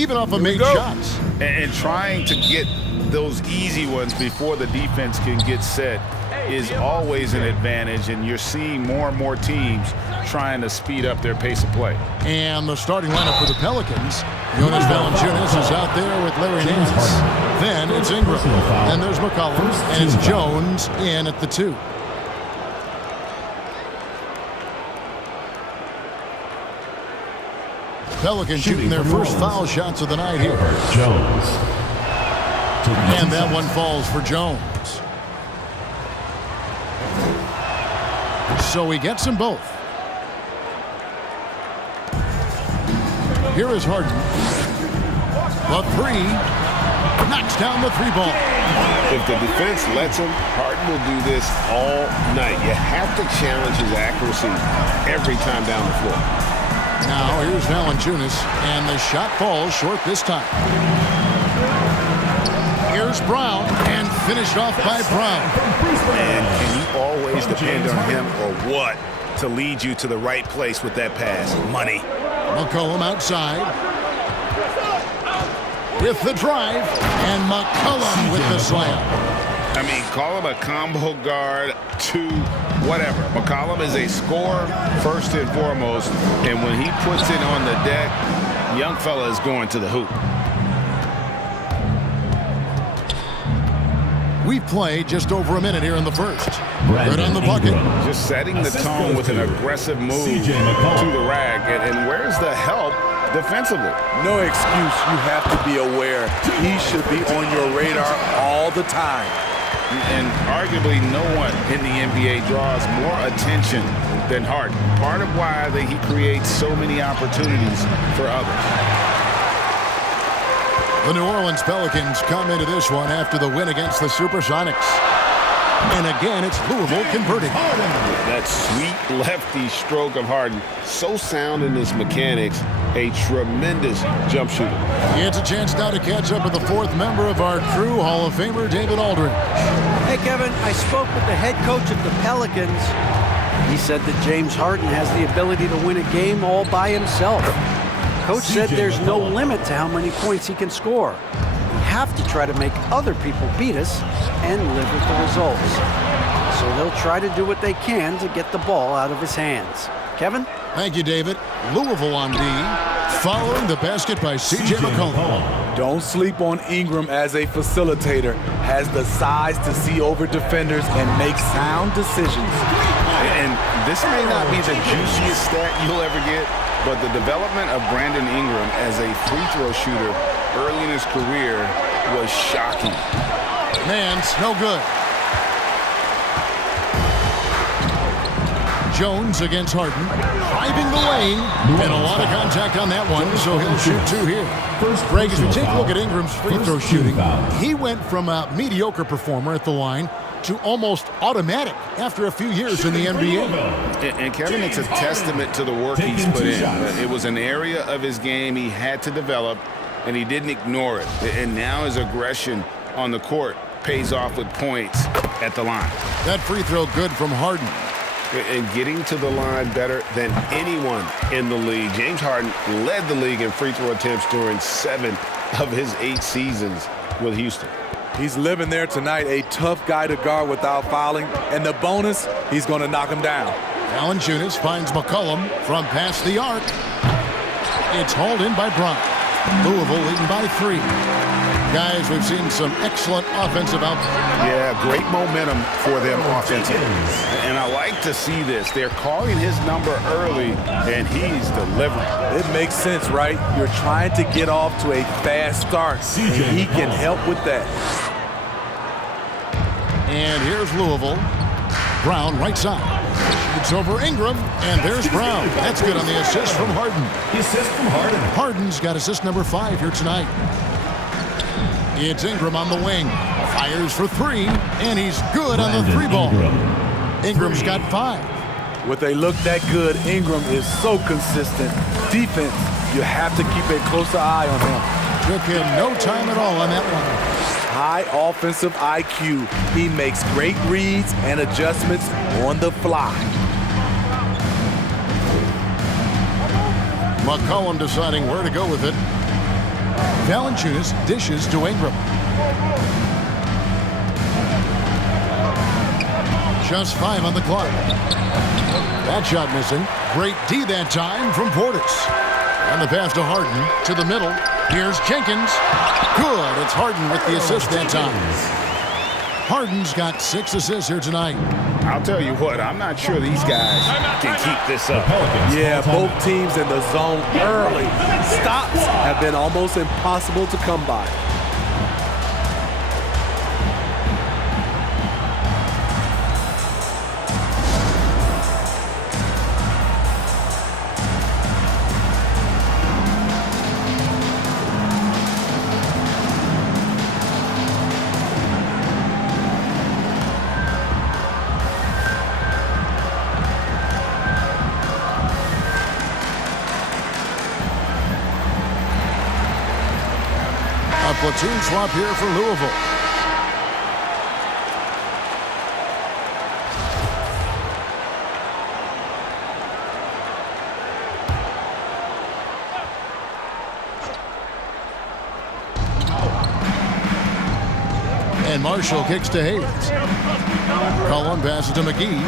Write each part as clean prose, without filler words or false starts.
even off of made shots. And trying to get those easy ones before the defense can get set is always an advantage, and you're seeing more and more teams trying to speed up their pace of play. And the starting lineup for the Pelicans, Jonas Valanciunas is out there with Larry Nance. Then it's Ingram. Then there's McCollum, and it's Jones in at the 2. Pelicans shooting their first foul shots of the night here. Jones. And that one falls for Jones. So he gets them both. Here is Harden. The 3. Knocks down the 3 ball. If the defense lets him, Harden will do this all night. You have to challenge his accuracy every time down the floor. Now here's Valanciunas, and the shot falls short this time. Here's Brown, and finished off by Brown. And can you always depend on him or what to lead you to the right place with that pass? Money. McCollum outside with the drive, and McCollum with the slam. I mean, call him a combo guard to whatever. McCollum is a scorer first and foremost, and when he puts it on the deck, young fella is going to the hoop. We've played just over a minute here in the first. Good on the bucket. Just setting the tone with an aggressive move to the rack. And where's the help defensively? No excuse. You have to be aware. He should be on your radar all the time. And arguably no one in the NBA draws more attention than Harden. Part of why he creates so many opportunities for others. The New Orleans Pelicans come into this one after the win against the Supersonics. And again, it's Louisville converting. That sweet lefty stroke of Harden, so sound in his mechanics, a tremendous jump shooter. It's a chance now to catch up with the 4th member of our crew, Hall of Famer David Aldridge. Hey, Kevin, I spoke with the head coach of the Pelicans. He said that James Harden has the ability to win a game all by himself. Coach said there's no limit to how many points he can score. We have to try to make other people beat us and live with the results. So they'll try to do what they can to get the ball out of his hands. Kevin? Thank you, David. Louisville on D, following the basket by C.J. McCollum. Don't sleep on Ingram as a facilitator. Has the size to see over defenders and make sound decisions. And this may not be the juiciest stat you'll ever get, but the development of Brandon Ingram as a free throw shooter early in his career was shocking. Man's no good. Jones against Harden, driving the lane, and a lot of contact on that one, so he'll shoot 2 here. Greg, as we take a look at Ingram's free throw shooting, he went from a mediocre performer at the line to almost automatic after a few years in the NBA. And Kevin, it's a testament to the work he's put in. It was an area of his game he had to develop, and he didn't ignore it. And now his aggression on the court pays off with points at the line. That free throw good from Harden. And getting to the line better than anyone in the league. James Harden led the league in free throw attempts during 7 of his 8 seasons with Houston. He's living there tonight, a tough guy to guard without fouling. And the bonus, he's going to knock him down. Valanciunas finds McCollum from past the arc. It's hauled in by Brown. Louisville leading by 3. Guys, we've seen some excellent offensive output. Yeah, great momentum for them offensively. And I like to see this. They're calling his number early, and he's delivering. It makes sense, right? You're trying to get off to a fast start, and he can help with that. And here's Louisville. Brown right side. It's over Ingram, and there's Brown. That's good on the assist from Harden. The assist from Harden. Harden's got assist number 5 here tonight. It's Ingram on the wing. Fires for 3, and he's good on the 3 ball. Ingram's got 5. With a look that good, Ingram is so consistent. Defense, you have to keep a closer eye on him. Took him no time at all on that one. High offensive IQ. He makes great reads and adjustments on the fly. McCollum deciding where to go with it. Valanciunas dishes to Ingram. Just 5 on the clock. That shot missing. Great D that time from Portis. And the pass to Harden to the middle. Here's Jenkins. Good. It's Harden with the assist that time. Harden's got 6 assists here tonight. I'll tell you what, I'm not sure these guys can keep this up. Yeah, both teams in the zone early. Stops have been almost impossible to come by. A platoon swap here for Louisville. And Marshall kicks to Hayes. Cullen passes to McGee.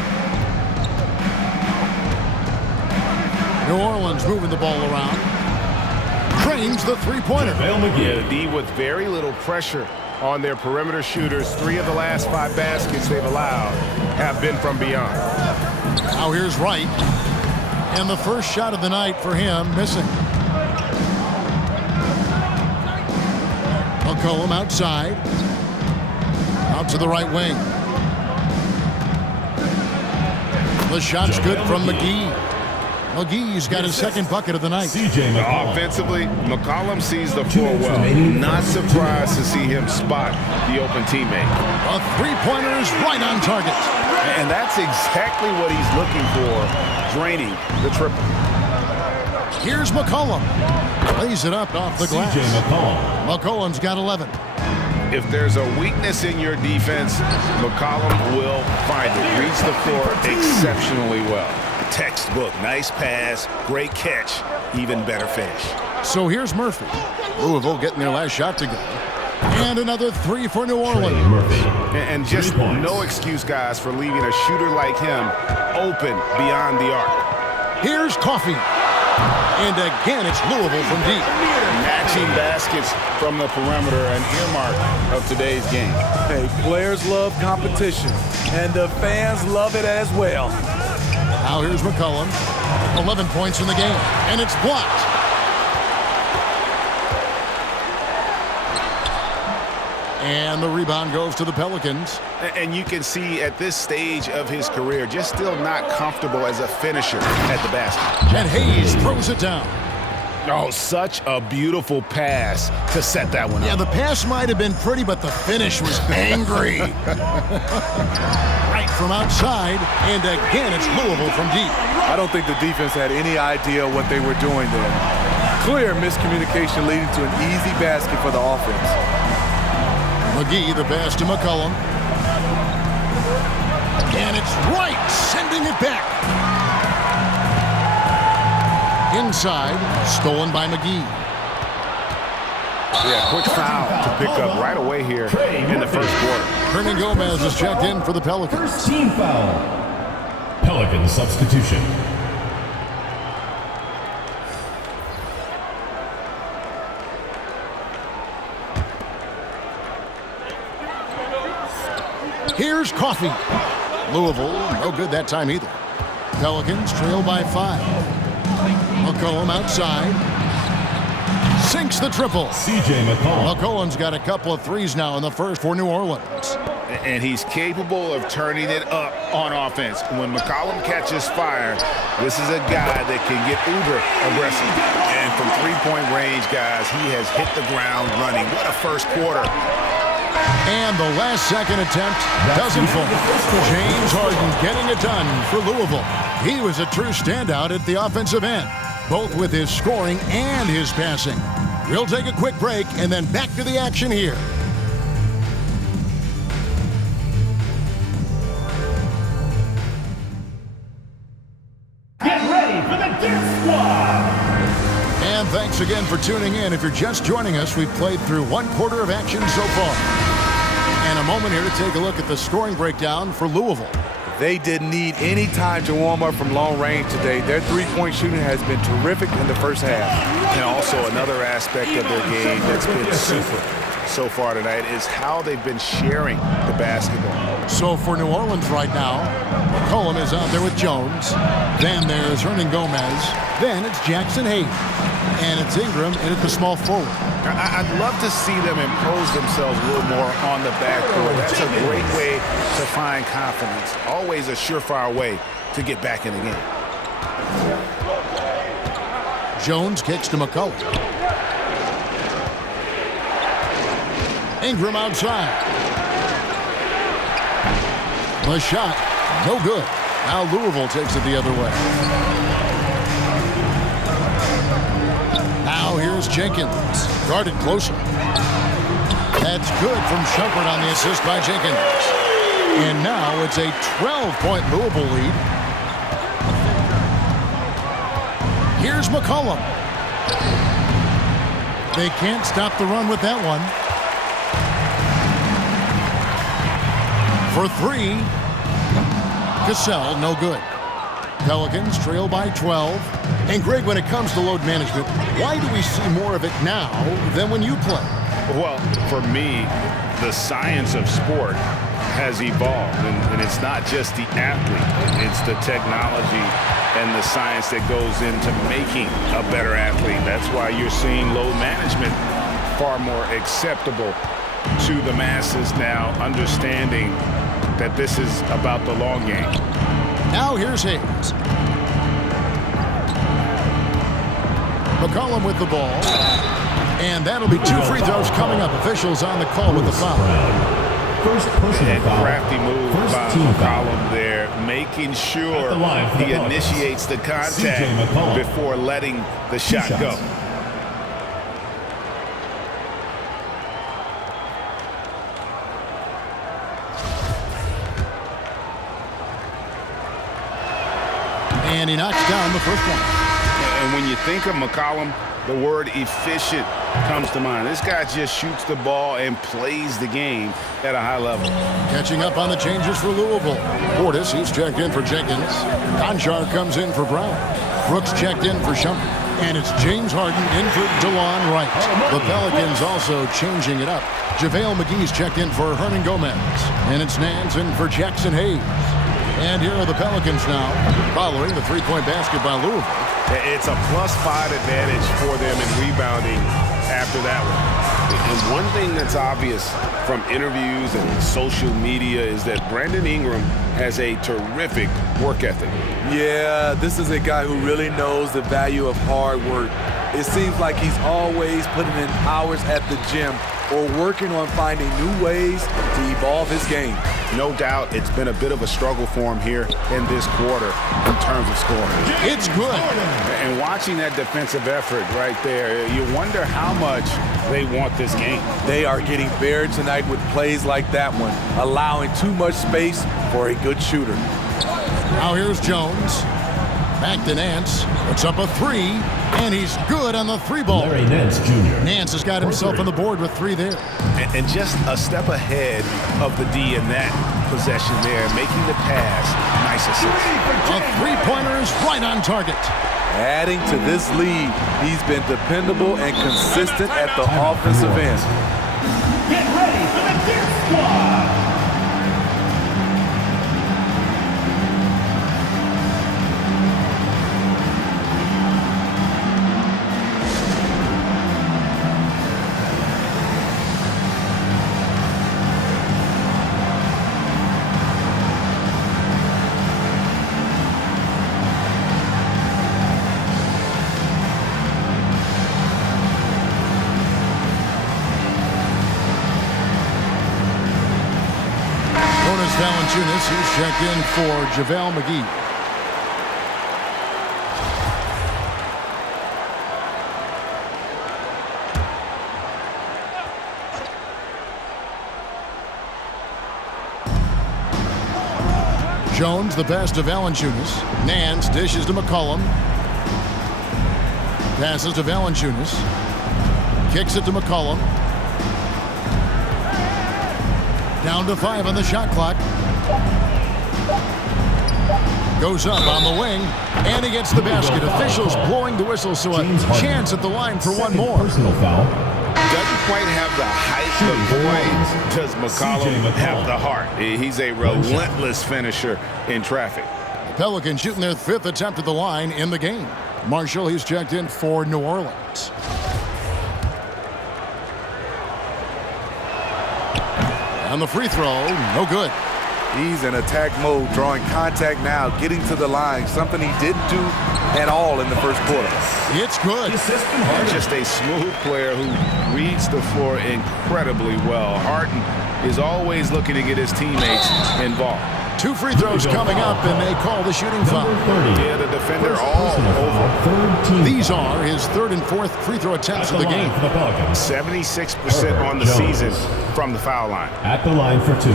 New Orleans moving the ball around. Trains the three-pointer. The D with very little pressure on their perimeter shooters. 3 of the last 5 baskets they've allowed have been from beyond. Now here's Wright. And the first shot of the night for him missing. McCollum outside. Out to the right wing. The shot's good from McGee. McGee's got his second bucket of the night. Offensively, McCollum sees the floor well. Not surprised to see him spot the open teammate. A three-pointer is right on target. And that's exactly what he's looking for, draining the triple. Here's McCollum. Lays it up off the glass. McCollum's got 11. If there's a weakness in your defense, McCollum will find it. Reads the floor exceptionally well. Textbook, nice pass, great catch, even better finish. So here's Murphy. Louisville getting their last shot to go. And another 3 for New Orleans. And just no excuse, guys, for leaving a shooter like him open beyond the arc. Here's Coffey. And again, it's Louisville from deep. Matching baskets from the perimeter, an earmark of today's game. Hey, players love competition, and the fans love it as well. Now here's McCollum. 11 points in the game, and it's blocked. And the rebound goes to the Pelicans. And you can see at this stage of his career, just still not comfortable as a finisher at the basket. And Hayes throws it down. Oh, such a beautiful pass to set that one up. Yeah, the pass might have been pretty, but the finish was angry. Right from outside, and again, it's Louisville from deep. I don't think the defense had any idea what they were doing there. Clear miscommunication leading to an easy basket for the offense. McGee, the pass to McCollum. And it's Wright sending it back. Inside, stolen by McGee. Yeah, quick foul to pick up right away here in the first quarter. Hernan Gomez is checked in for the Pelicans. First team foul. Pelican substitution. Here's Coffey. Louisville, no good that time either. Pelicans trail by 5. McCollum outside. Sinks the triple. C.J. McCollum. McCollum's got a couple of threes now in the first for New Orleans. And he's capable of turning it up on offense. When McCollum catches fire, this is a guy that can get uber aggressive. And from three-point range, guys, he has hit the ground running. What a first quarter. And the last second attempt doesn't fall. James Harden getting it done for Louisville. He was a true standout at the offensive end, both with his scoring and his passing. We'll take a quick break and then back to the action here. Get ready for the Death Squad. And thanks again for tuning in. If you're just joining us, we've played through one quarter of action so far. And a moment here to take a look at the scoring breakdown for Louisville. They didn't need any time to warm up from long range today. Their three-point shooting has been terrific in the first half. And also another aspect of their game that's been super so far tonight is how they've been sharing the basketball. So for New Orleans right now, McCollum is out there with Jones. Then there's Hernan Gomez. Then it's Jackson Hayes. And it's Ingram in at the small forward. I'd love to see them impose themselves a little more on the backcourt. That's a great way to find confidence. Always a surefire way to get back in the game. Jones kicks to McCollum. Ingram outside. The shot, no good. Now Louisville takes it the other way. Now here's Jenkins, guarded closer. That's good from Shumpert on the assist by Jenkins. And now it's a 12-point Louisville lead. Here's McCollum. They can't stop the run with that one. For three, Cassell, no good. Pelicans trail by 12. And Greg, when it comes to load management, why do we see more of it now than when you play? Well, for me, the science of sport has evolved. And it's not just the athlete. It's the technology and the science that goes into making a better athlete. That's why you're seeing load management far more acceptable to the masses now, understanding that this is about the long game. Now here's Hayes. McCollum with the ball. And that'll be two free throws coming up. Officials on the call with the foul. First personal foul. Crafty move by McCollum there, making sure he initiates the contact before letting the shot go. And he knocks down the first one. And when you think of McCollum, the word efficient comes to mind. This guy just shoots the ball and plays the game at a high level. Catching up on the changes for Louisville. Portis, he's checked in for Jenkins. Conchar comes in for Brown. Brooks checked in for Shumpert. And it's James Harden in for DeLon Wright. The Pelicans also changing it up. JaVale McGee's checked in for Hernan Gomez. And it's Nance in for Jackson Hayes. And here are the Pelicans now, following the three-point basket by Louisville. It's a +5 advantage for them in rebounding after that one. And one thing that's obvious from interviews and social media is that Brandon Ingram has a terrific work ethic. Yeah, this is a guy who really knows the value of hard work. It seems like he's always putting in hours at the gym or working on finding new ways to evolve his game. No doubt it's been a bit of a struggle for him here in this quarter in terms of scoring. It's good. And watching that defensive effort right there, you wonder how much they want this game. They are getting buried tonight with plays like that one, allowing too much space for a good shooter. Now here's Jones. Back to Nance. Puts up a three, and he's good on the three ball. Larry Nance Jr. Nance has got himself on the board with three there. And just a step ahead of the D in that possession there, making the pass. Nice assist. A three-pointer is right on target. Adding to this lead, he's been dependable and consistent at the offensive end. Get ready for the Gear Squad! Valanciunas, he's checked in for JaVale McGee. Jones, the pass to Valanciunas. Nance dishes to McCollum. Passes to Valanciunas. Kicks it to McCollum. Down to 5 on the shot clock. Goes up on the wing, and he gets the basket. Officials blowing the whistle, so a chance at the line for one more. Personal foul. Doesn't quite have the height, but boy, does McCollum have the heart. He's a relentless finisher in traffic. The Pelicans shooting their 5th attempt at the line in the game. Marshall, he's checked in for New Orleans. And the free throw, no good. He's in attack mode, drawing contact now, getting to the line, something he didn't do at all in the first quarter. It's good. Just a smooth player who reads the floor incredibly well. Harden is always looking to get his teammates involved. 2 free throws coming up, and they call the shooting foul. Yeah, the defender all over. These are his 3rd and 4th free throw attempts of the game. 76% on the season from the foul line. At the line for 2.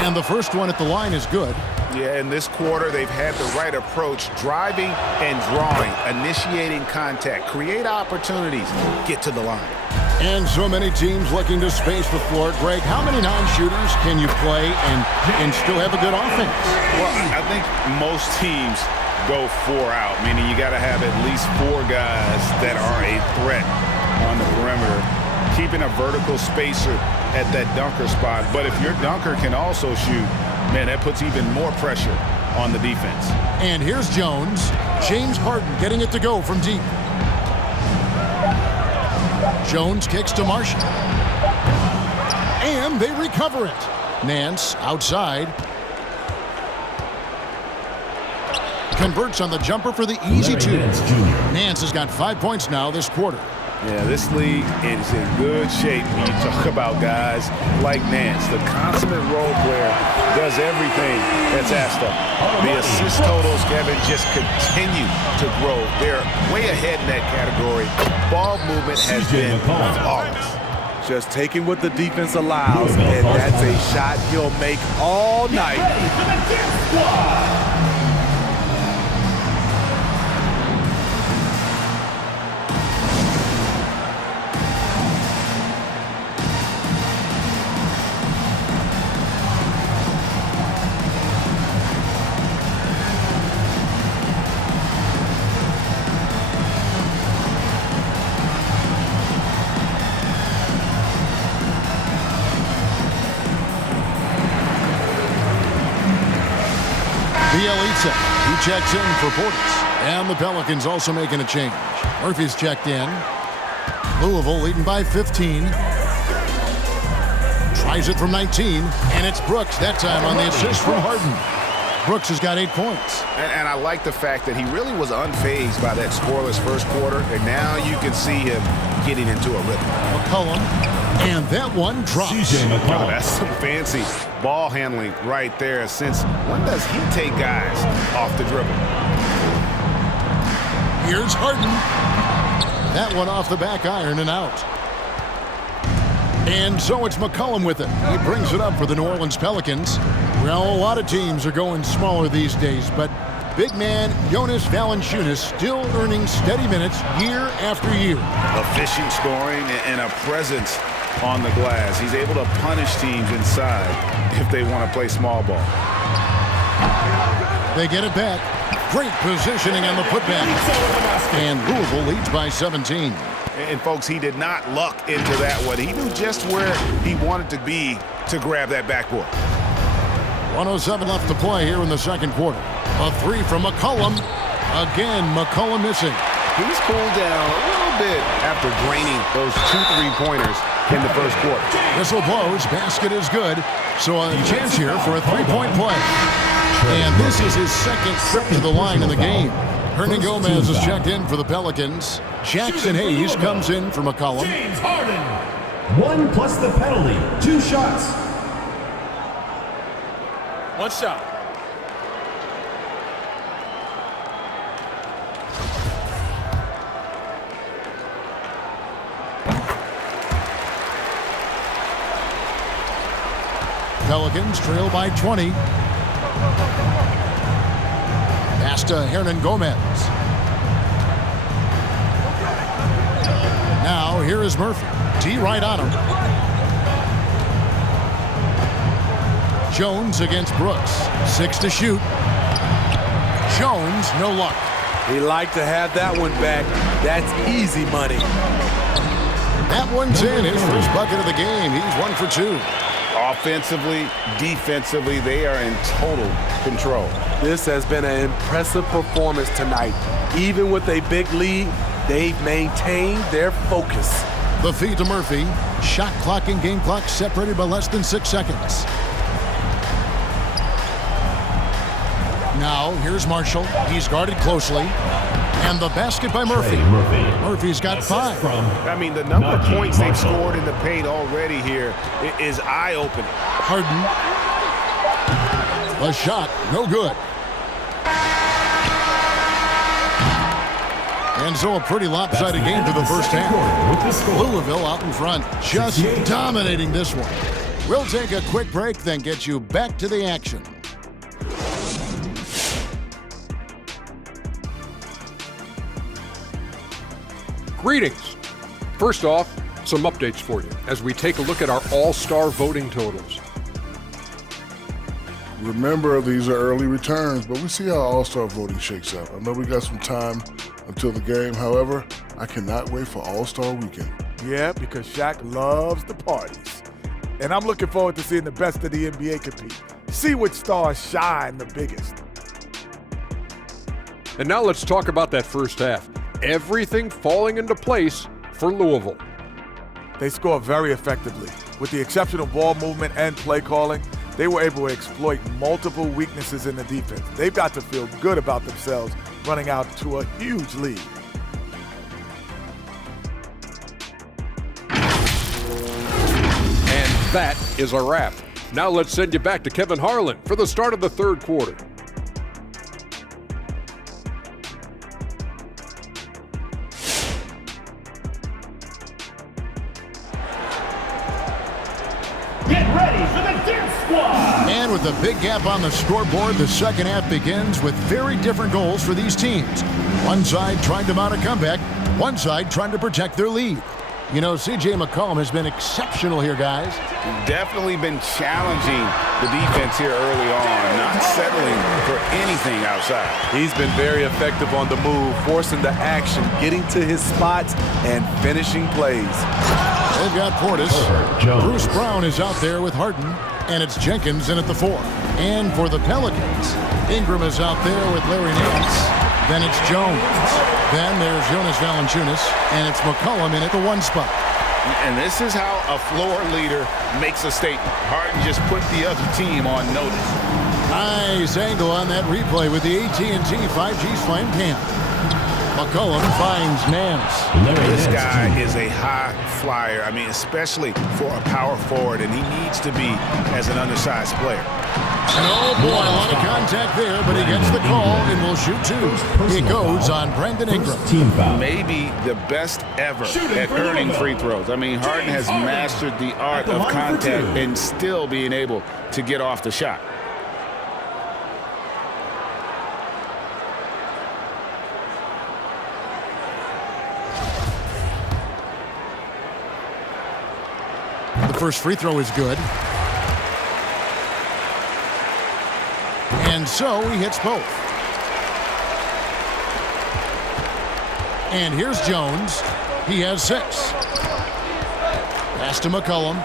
And the first one at the line is good. Yeah, in this quarter, they've had the right approach, driving and drawing, initiating contact, create opportunities, get to the line. And so many teams looking to space the floor. Greg, how many non-shooters can you play and still have a good offense? Well, I think most teams go 4 out, meaning you got to have at least 4 guys that are a threat on the perimeter, keeping a vertical spacer at that dunker spot. But if your dunker can also shoot, man, that puts even more pressure on the defense. And here's Jones. James Harden getting it to go from deep. Jones kicks to Marshall. And they recover it. Nance outside. Converts on the jumper for the easy 2. Nance has got 5 points now this quarter. Yeah, this league is in good shape when you talk about guys like Nance. The consummate role player does everything that's asked of him. The assist totals, Kevin, just continue to grow. They're way ahead in that category. Ball movement has been flawless. Just taking what the defense allows, and that's a shot he'll make all night. He checks in for Portis. And the Pelicans also making a change. Murphy's checked in. Louisville leading by 15. Tries it from 19. And it's Brooks that time on the assist from Harden. Brooks has got 8 points. And I like the fact that he really was unfazed by that scoreless first quarter. And now you can see him getting into a rhythm. McCollum. And that one drops. Oh, that's some fancy ball handling right there. Since when does he take guys off the dribble? Here's Harden. That one off the back iron and out. And so it's McCollum with it. He brings it up for the New Orleans Pelicans. Well, a lot of teams are going smaller these days, but big man Jonas Valanciunas still earning steady minutes year after year. Efficient scoring and a presence on the glass. He's able to punish teams inside if they want to play small ball. They get it back. Great positioning on the putback. And Louisville leads by 17. And folks, he did not luck into that one. He knew just where he wanted to be to grab that backboard. 1:07 left to play here in the second quarter. A 3 from McCollum. Again, McCollum missing. He's cooled down a little bit after draining those 2 3-pointers in the first quarter. Whistle blows. Basket is good. So a chance here for a 3-point play. And this is his second trip to the line in the game. Hernan Gomez is checked in for the Pelicans. Jackson Hayes comes in for McCollum. James Harden. 1 plus the penalty. 2 shots. 1 shot. Pelicans trail by 20. Pass to Hernan Gomez. Now here is Murphy. T right on him. Jones against Brooks. 6 to shoot. Jones, no luck. He liked to have that one back. That's easy money. That one's in. His first bucket of the game. He's 1 for 2. Offensively, defensively, they are in total control. This has been an impressive performance tonight. Even with a big lead, they've maintained their focus. The feed to Murphy. Shot clock and game clock separated by less than 6 seconds. Now, here's Marshall. He's guarded closely. And the basket by Murphy. Murphy's got 5. I mean, the number of points they've scored in the paint already here is eye-opening. Harden. A shot, no good. And so a pretty lopsided game for the first half. Louisville out in front, just dominating this one. We'll take a quick break, then get you back to the action. Greetings. First off, some updates for you as we take a look at our all-star voting totals. Remember, these are early returns, but we see how all-star voting shakes out. I know we got some time until the game. However, I cannot wait for All-Star Weekend. Yeah, because Shaq loves the parties. And I'm looking forward to seeing the best of the NBA compete. See which stars shine the biggest. And now let's talk about that first half. Everything falling into place for Louisville. They scored very effectively. With the exceptional ball movement and play calling, they were able to exploit multiple weaknesses in the defense. They've got to feel good about themselves running out to a huge lead. And that is a wrap. Now let's send you back to Kevin Harlan for the start of the third quarter. And with a big gap on the scoreboard, the second half begins with very different goals for these teams. One side trying to mount a comeback, one side trying to protect their lead. You know, C.J. McCollum has been exceptional here, guys. Definitely been challenging the defense here early on, not settling for anything outside. He's been very effective on the move, forcing the action, getting to his spots, and finishing plays. They've got Portis. Bruce Brown is out there with Harden, and it's Jenkins in at the 4. And for the Pelicans, Ingram is out there with Larry Nance. Then it's Jones. Then there's Jonas Valanciunas, and it's McCollum in at the 1 spot. And this is how a floor leader makes a statement. Harden just put the other team on notice. Nice angle on that replay with the AT&T 5G Slam Cam. McCollum finds Nance. This guy is a high flyer. I mean, especially for a power forward, and he needs to be as an undersized player. And oh boy, a lot of contact there, but he gets the call and will shoot 2. He goes on Brandon Ingram. Maybe the best ever at earning free throws. I mean, Harden has mastered the art of contact and still being able to get off the shot. The first free throw is good. And so he hits both. And here's Jones. He has 6. Pass to McCollum.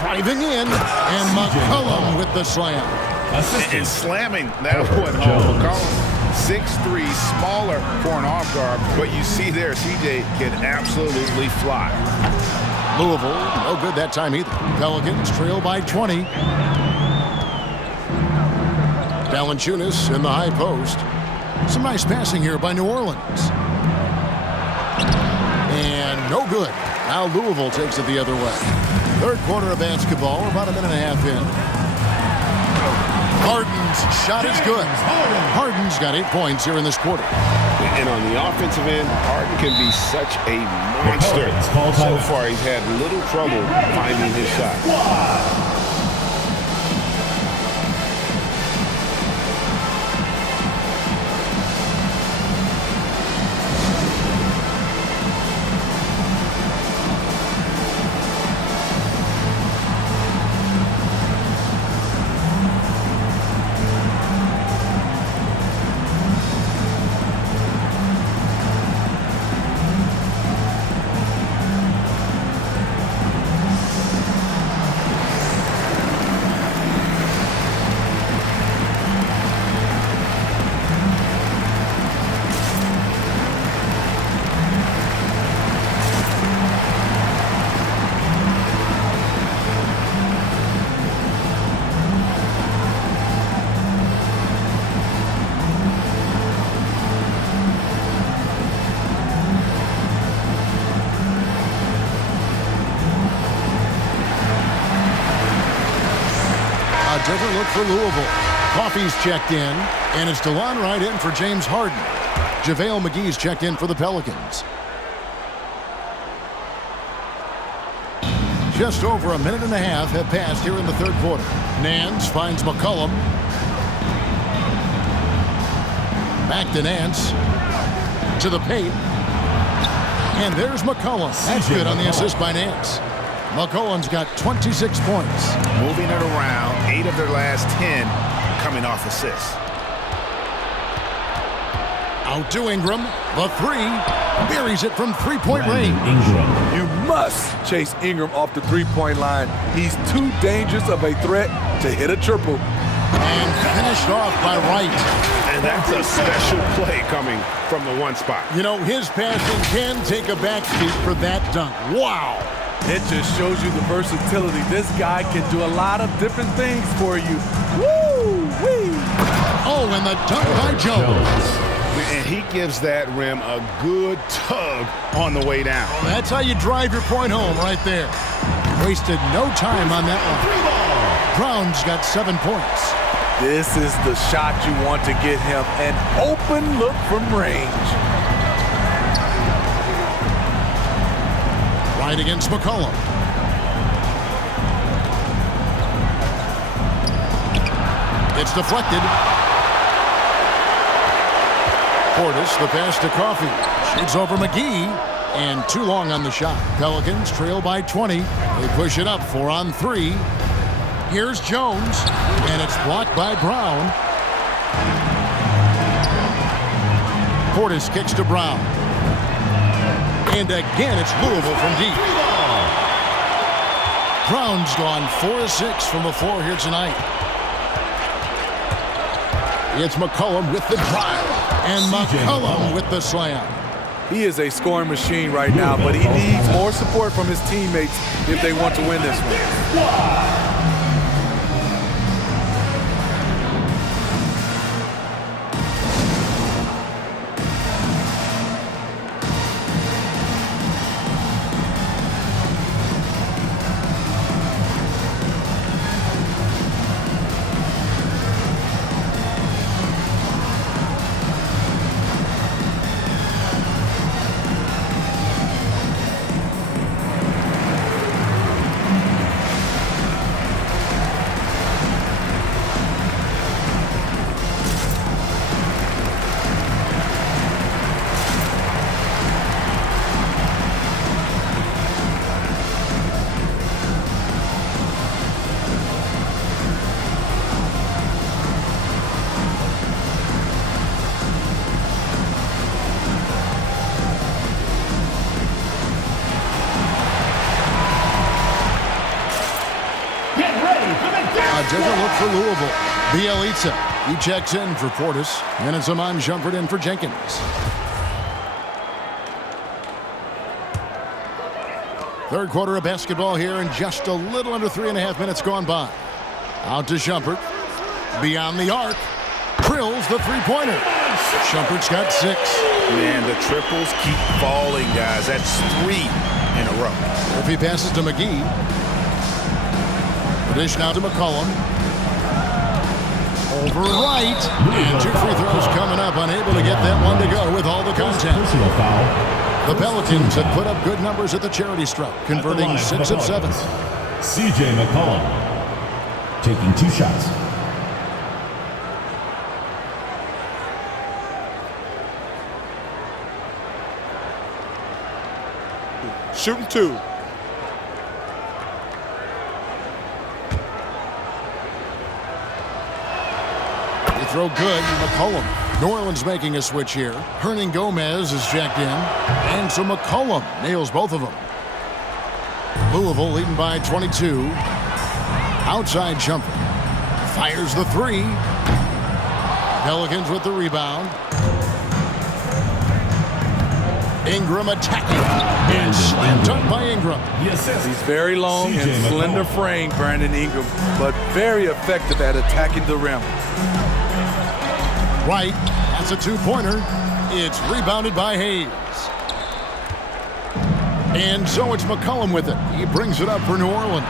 Driving in, and McCollum with the slam. And slamming that one home. McCollum, 6'3", smaller for an off guard, but you see there, CJ can absolutely fly. Louisville, no good that time either. Pelicans trail by 20. Valanciunas in the high post. Some nice passing here by New Orleans. And no good. Now Louisville takes it the other way. Third quarter of basketball, about a minute and a half in. Harden's shot is good. Harden's got 8 points here in this quarter. And on the offensive end, Harden can be such a monster. So far, he's had little trouble finding his shot. Different look for Louisville. Coffey's checked in, and it's DeLon Wright in for James Harden. JaVale McGee's checked in for the Pelicans. Just over a minute and a half have passed here in the third quarter. Nance finds McCollum. Back to Nance. To the paint. And there's McCollum. That's good on the assist by Nance. McCollum's got 26 points. Moving it around, 8 of their last 10 coming off assists. Out to Ingram. The three. Buries it from three-point range. You must chase Ingram off the three-point line. He's too dangerous of a threat to hit a triple. And finished off by Wright. And that's a special play coming from the one spot. You know, his passing can take a backseat for that dunk. Wow. It just shows you the versatility. This guy can do a lot of different things for you. Woo-wee! Oh, and the dunk by Jones. And he gives that rim a good tug on the way down. Well, that's how you drive your point home right there. Wasted no time on that one. Brown's got 7 points. This is the shot you want to get him. An open look from range. Right against McCollum. It's deflected. Portis, the pass to Coffey. Shoots over McGee. And too long on the shot. Pelicans trail by 20. They push it up 4 on 3. Here's Jones. And it's blocked by Brown. Portis kicks to Brown. And again, it's Louisville from deep. Brown's gone 4 of 6 from the floor here tonight. It's McCollum with the drive. And McCollum with the slam. He is a scoring machine right now, but he needs more support from his teammates if they want to win this one. Different look for Louisville. Bielitsa, he checks in for Portis, and it's Amon Shumpert in for Jenkins. Third quarter of basketball here, and just a little under 3.5 minutes gone by. Out to Shumpert. Beyond the arc. Drills the three-pointer. Shumpert's got 6. Man, the triples keep falling, guys. That's 3 in a row. If he passes to McGee. Dish now to McCollum. Over right. And 2 free throws coming up. Unable to get that one to go with all the contact. Personal foul. The Pelicans have put up good numbers at the charity stripe, converting 6 of 7. C.J. McCollum taking 2 shots. Shooting 2. They throw good. McCollum. New Orleans making a switch here. Hernan Gomez is checked in. And so McCollum nails both of them. Louisville leading by 22. Outside jumper. Fires the 3. Pelicans with the rebound. Ingram attacking. And slam dunk by Ingram. Yes, He's very long and slender frame, Brandon Ingram, but very effective at attacking the rim. Right. That's a 2-pointer. It's rebounded by Hayes. And so it's McCollum with it. He brings it up for New Orleans.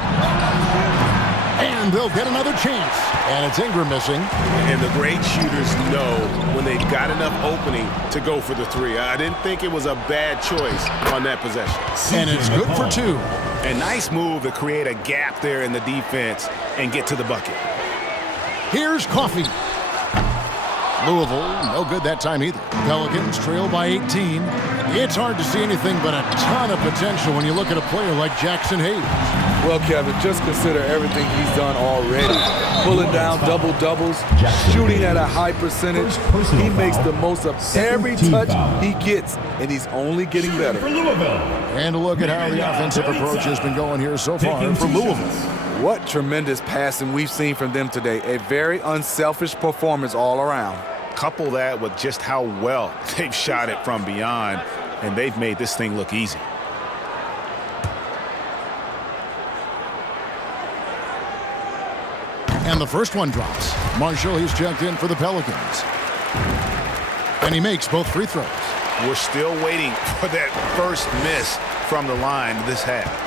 And they'll get another chance. And it's Ingram missing. And the great shooters know when they've got enough opening to go for the 3. I didn't think it was a bad choice on that possession. And it's good for 2. A nice move to create a gap there in the defense and get to the bucket. Here's Coffee. Louisville, no good that time either. Pelicans trail by 18. It's hard to see anything but a ton of potential when you look at a player like Jackson Hayes. Well, Kevin, just consider everything he's done already. Pulling down double-doubles, shooting at a high percentage. He makes the most of every touch he gets, and he's only getting better. And a look at how the offensive approach has been going here so far for Louisville. What tremendous passing we've seen from them today. A very unselfish performance all around. Couple that with just how well they've shot it from beyond, and they've made this thing look easy. And the first one drops. Marshall, he's checked in for the Pelicans. And he makes both free throws. We're still waiting for that first miss from the line this half.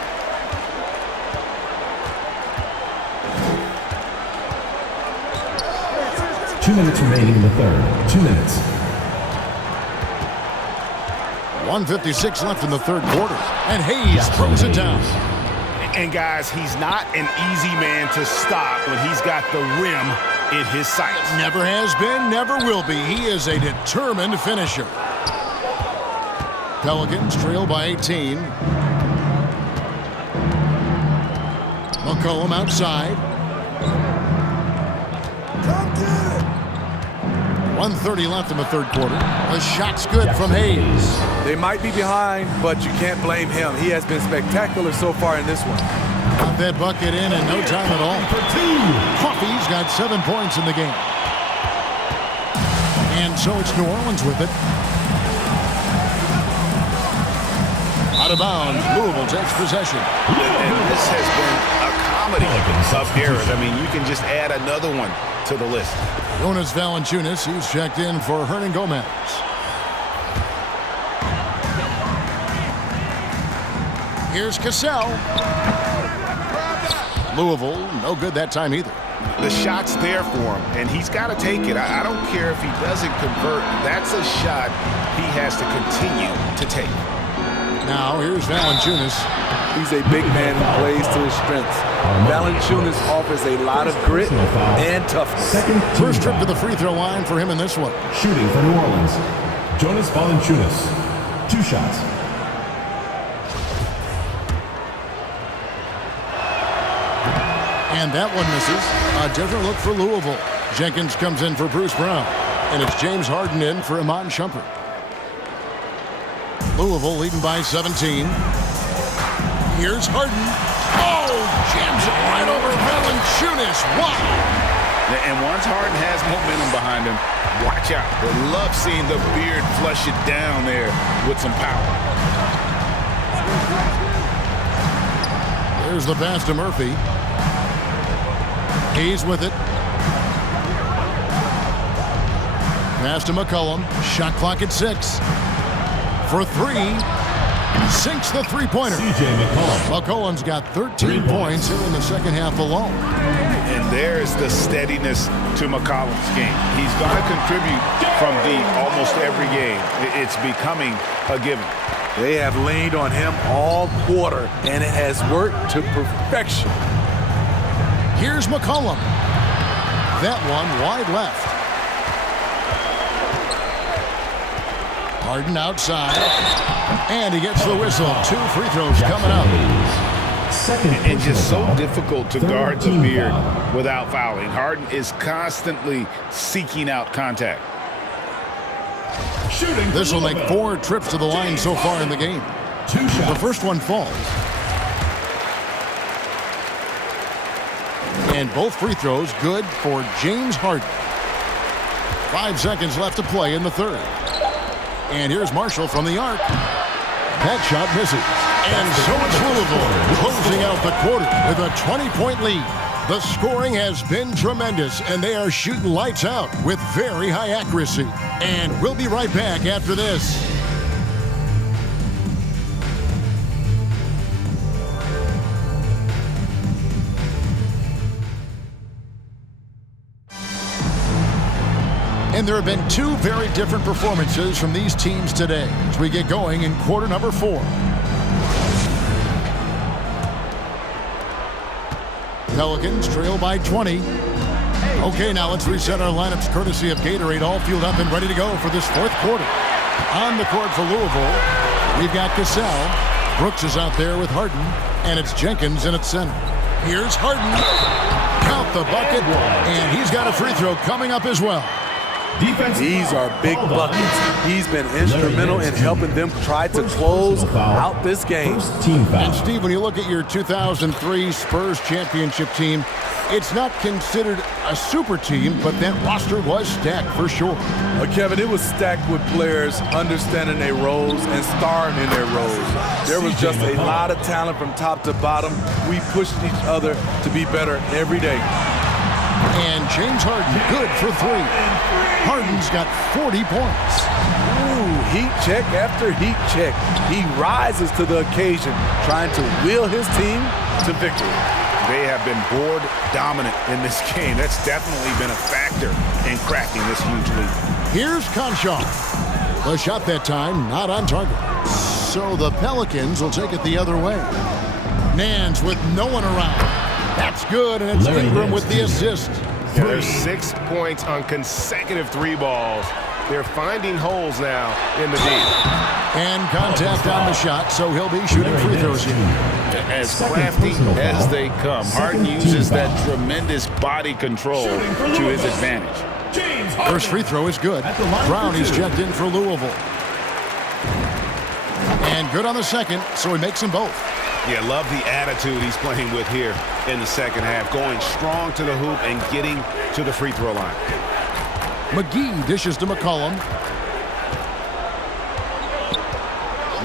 Two minutes remaining in the third. 2 minutes. 1:56 left in the third quarter. And Hayes throws it down. And guys, he's not an easy man to stop when he's got the rim in his sights. Never has been, never will be. He is a determined finisher. Pelicans trail by 18. McCollum outside. 1:30 left in the third quarter. The shot's good from Hayes. They might be behind, but you can't blame him. He has been spectacular so far in this one. Got that bucket in no time at all. Coffey's got 7 points in the game. And so it's New Orleans with it. Out of bounds, Louisville takes possession. And this has been a comedy of errors. I mean, you can just add another one to the list. Jonas Valanciunas, he's checked in for Hernan Gomez. Here's Cassell. Louisville, no good that time either. The shot's there for him, and he's got to take it. I don't care if he doesn't convert. That's a shot he has to continue to take. Now, here's Valanciunas. He's a big man who plays to his strengths. Valanciunas offers a lot of grit and toughness. First trip to the free throw line for him in this one. Shooting for New Orleans, Jonas Valanciunas. 2 shots. And that one misses. A different look for Louisville. Jenkins comes in for Bruce Brown. And it's James Harden in for Iman Shumpert. Louisville leading by 17. Here's Harden. Oh, jams it right over Valanciunas. Wow. And once Harden has momentum behind him, watch out. They love seeing the beard flush it down there with some power. There's the pass to Murphy. He's with it. Pass to McCollum. Shot clock at 6. For 3. Sinks the three-pointer. McCollum's got 13 points here in the second half alone. And there's the steadiness to McCollum's game. He's going to contribute from deep almost every game. It's becoming a given. They have leaned on him all quarter, and it has worked to perfection. Here's McCollum. That one wide left. Harden outside. And he gets the whistle. 2 free throws coming up. And just so difficult to guard the beard without fouling. Harden is constantly seeking out contact. This will make 4 trips to the line so far in the game. The first one falls. And both free throws good for James Harden. 5 seconds left to play in the third. And here's Marshall from the arc. That shot misses. And so it's Louisville closing out the quarter with a 20-point lead. The scoring has been tremendous, and they are shooting lights out with very high accuracy. And we'll be right back after this. And there have been 2 very different performances from these teams today as we get going in quarter number 4. Pelicans trail by 20. Okay, now let's reset our lineups courtesy of Gatorade, all fueled up and ready to go for this 4th quarter. On the court for Louisville, we've got Cassell. Brooks is out there with Harden, and it's Jenkins in at center. Here's Harden. Count the bucket, and he's got a free throw coming up as well. These are big buckets. He's been instrumental in helping them try to close out this game. And Steve, when you look at your 2003 Spurs championship team, it's not considered a super team, but that roster was stacked for sure. Kevin, it was stacked with players understanding their roles and starring in their roles. There was just a lot of talent from top to bottom. We pushed each other to be better every day. And James Harden, good for 3. Harden's got 40 points. Ooh, heat check after heat check. He rises to the occasion, trying to wheel his team to victory. They have been board dominant in this game. That's definitely been a factor in cracking this huge lead. Here's Conchar. The shot that time, not on target. So the Pelicans will take it the other way. Nance with no one around. That's good, and it's Ingram with the assist. Yeah, there's 6 points on consecutive 3 balls. They're finding holes now in the deep. And contact on the shot, so he'll be shooting free throws here. As crafty as they come, Harden uses that tremendous body control to his advantage. First free throw is good. Brownie's checked in for Louisville. And good on the second, so he makes them both. Yeah, love the attitude he's playing with here in the second half, going strong to the hoop and getting to the free throw line. McGee dishes to McCollum.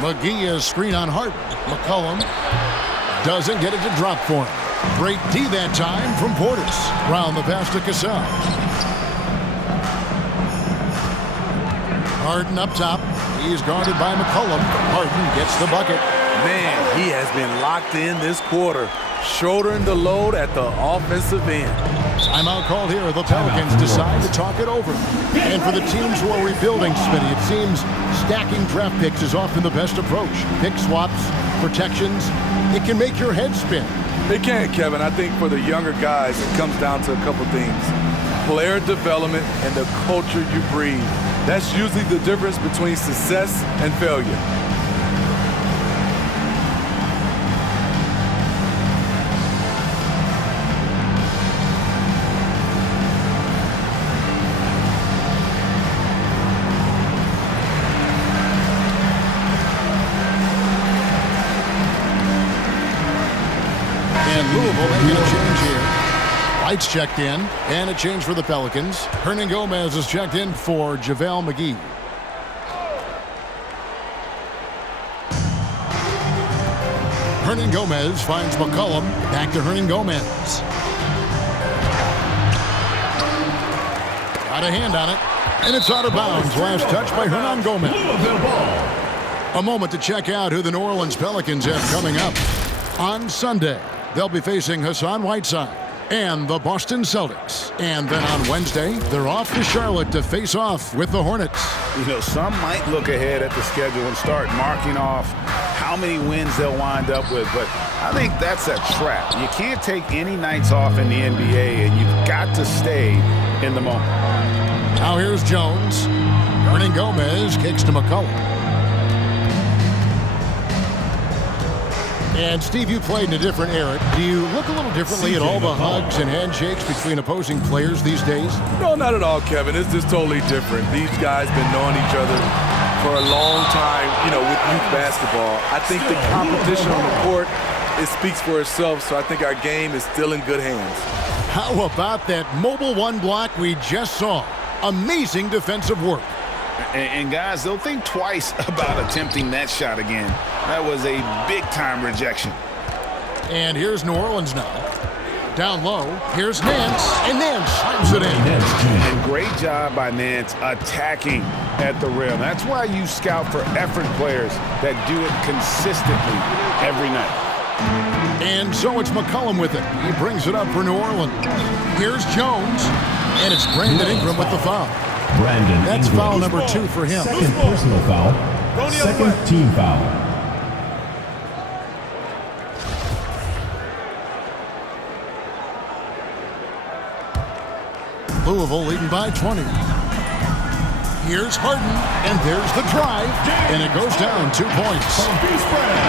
McGee is screen on Harden. McCollum doesn't get it to drop for him. Great D that time from Portis. Round the pass to Cassell. Harden up top. He is guarded by McCollum. Harden gets the bucket. Man, he has been locked in this quarter, shouldering the load at the offensive end. Timeout called here. The Pelicans decide to talk it over. And for the teams who are rebuilding, Smitty, it seems stacking draft picks is often the best approach. Pick swaps, protections, it can make your head spin. It can, Kevin. I think for the younger guys, it comes down to a couple things. Player development and the culture you breed. That's usually the difference between success and failure. And Louisville making a change here. White's checked in, and a change for the Pelicans. Hernan Gomez is checked in for JaVale McGee. Hernan Gomez finds McCollum. Back to Hernan Gomez. Got a hand on it, and it's out of bounds. Last touch by Hernan Gomez. A moment to check out who the New Orleans Pelicans have coming up. On Sunday, they'll be facing Hassan Whiteside and the Boston Celtics. And then on Wednesday, they're off to Charlotte to face off with the Hornets. You know, some might look ahead at the schedule and start marking off how many wins they'll wind up with, but I think that's a trap. You can't take any nights off in the NBA, and you've got to stay in the moment. Now here's Jones. Hernan Gomez kicks to McCollum. And, Steve, you played in a different era. Do you look a little differently at all the hugs and handshakes between opposing players these days? No, not at all, Kevin. It's just totally different. These guys been knowing each other for a long time, with youth basketball. I think the competition on the court, it speaks for itself, so I think our game is still in good hands. How about that mobile one block we just saw? Amazing defensive work. And guys, they'll think twice about attempting that shot again. That was a big-time rejection. And here's New Orleans now. Down low, here's Nance, and Nance slams it in. And great job by Nance attacking at the rim. That's why you scout for effort players that do it consistently every night. And so it's McCollum with it. He brings it up for New Orleans. Here's Jones, and it's Brandon Ingram with the foul. That's foul number 2 for him. Second personal foul. Second team foul. Louisville leading by 20. Here's Harden, and there's the drive, and it goes down 2 points.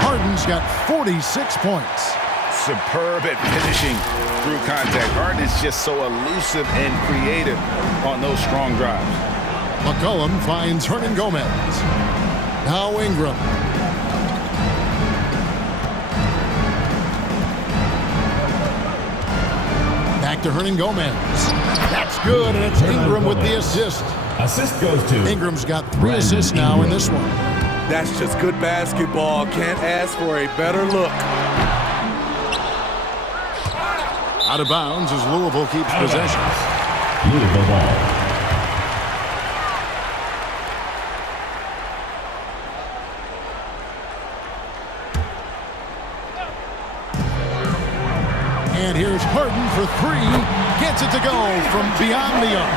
Harden's got 46 points. Superb at finishing through contact. Harden is just so elusive and creative on those strong drives. McCollum finds Hernan Gomez. Now Ingram. Back to Hernan Gomez. That's good, and it's Ingram with the assist. Assist goes to Ingram's got 3 assists now in this one. That's just good basketball. Can't ask for a better look. Out of bounds as Louisville keeps possession. Louisville ball. And here's Harden for 3. Gets it to go from beyond the arc.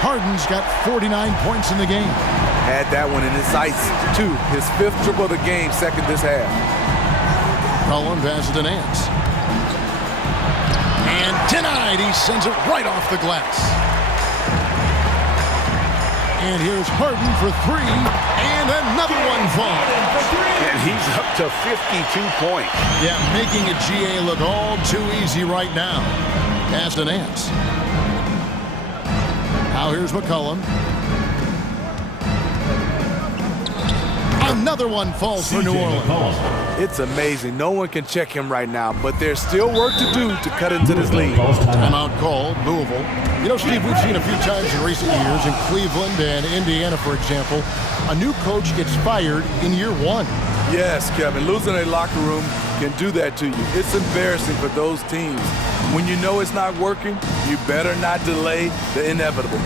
Harden's got 49 points in the game. Had that one in his sights, too. His 5th triple of the game, second this half. Cullen passes to Nance. And denied. He sends it right off the glass. And here's Harden for 3. And another one falls. And he's up to 52 points. Yeah, making a GA look all too easy right now. Pass to Nance. Now here's McCollum. Another one falls for New Orleans. It's amazing. No one can check him right now, but there's still work to do to cut into this lead. Timeout called, Louisville. You know, Steve, we've seen a few times in recent years in Cleveland and Indiana, for example, a new coach gets fired in year 1. Yes, Kevin, losing a locker room can do that to you. It's embarrassing for those teams. When you know it's not working, you better not delay the inevitable.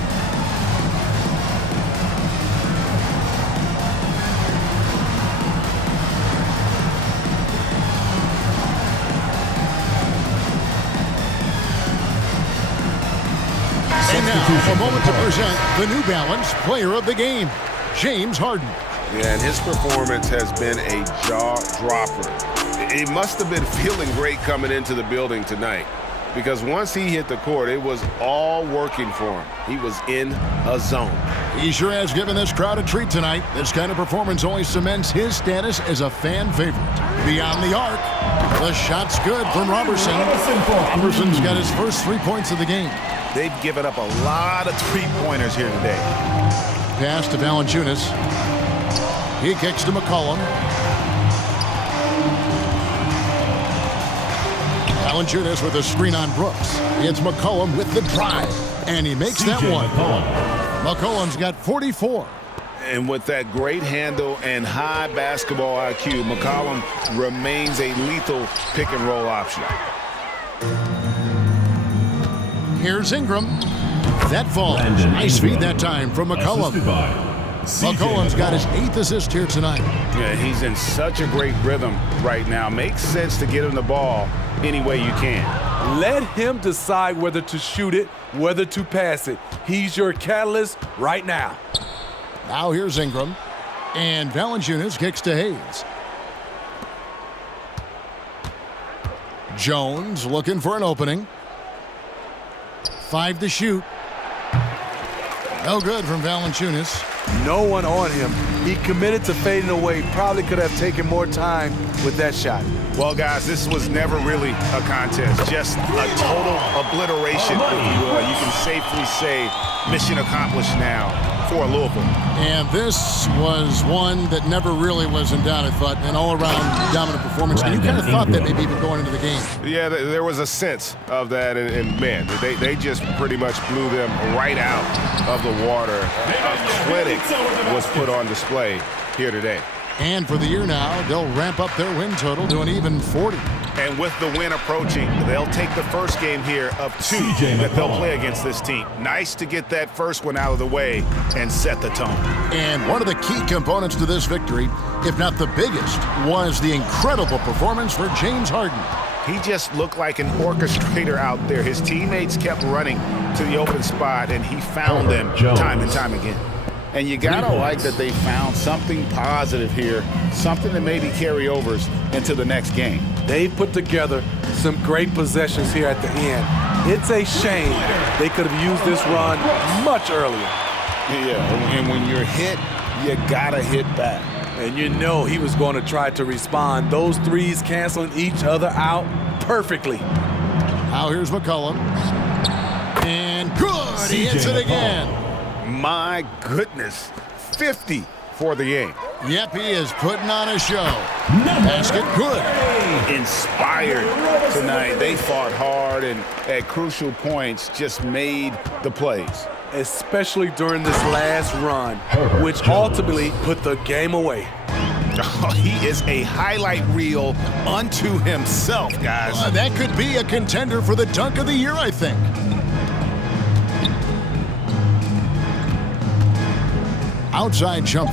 And now, a moment to present the New Balance Player of the Game, James Harden. Yeah, and his performance has been a jaw-dropper. He must have been feeling great coming into the building tonight because once he hit the court, it was all working for him. He was in a zone. He sure has given this crowd a treat tonight. This kind of performance only cements his status as a fan favorite. Beyond the arc, the shot's good from Robertson. Robertson's got his first 3 points of the game. They've given up a lot of three-pointers here today. Pass to Valanciunas. He kicks to McCollum. Valanciunas with a screen on Brooks. It's McCollum with the drive. And he makes that one. McCollum's got 44. And with that great handle and high basketball IQ, McCollum remains a lethal pick-and-roll option. Here's Ingram. That falls. Nice feed that time from McCollum. McCollum's got his 8th assist here tonight. Yeah, he's in such a great rhythm right now. Makes sense to get him the ball any way you can. Let him decide whether to shoot it, whether to pass it. He's your catalyst right now. Now here's Ingram. And Valanciunas kicks to Hayes. Jones looking for an opening. 5 to shoot. No good from Valanciunas. No one on him. He committed to fading away. Probably could have taken more time with that shot. Well, guys, this was never really a contest. Just a total obliteration, if you will. You can safely say mission accomplished now for Louisville. And this was one that never really was in doubt, I thought. An all-around dominant performance. And you kind of thought that maybe even going into the game. Yeah, there was a sense of that. And man, they just pretty much blew them right out of the water. A clinic was put on display here today. And for the year now, they'll ramp up their win total to an even 40. And with the win approaching, they'll take the first game here of 2 that they'll play against this team. Nice to get that first one out of the way and set the tone. And one of the key components to this victory, if not the biggest, was the incredible performance for James Harden. He just looked like an orchestrator out there. His teammates kept running to the open spot, and he found them time and time again. And you got to like that they found something positive here, something that maybe carry overs into the next game. They've put together some great possessions here at the end. It's a shame they could have used this run much earlier. Yeah, and when you're hit, you got to hit back. And you know he was going to try to respond. Those threes canceling each other out perfectly. Now here's McCollum. And good! He hits it again. My goodness, 50 for the game. Yep, he is putting on a show. Basket good. Inspired tonight. They fought hard and at crucial points just made the plays. Especially during this last run, which ultimately put the game away. Oh, he is a highlight reel unto himself, guys. That could be a contender for the dunk of the year, I think. Outside jumper.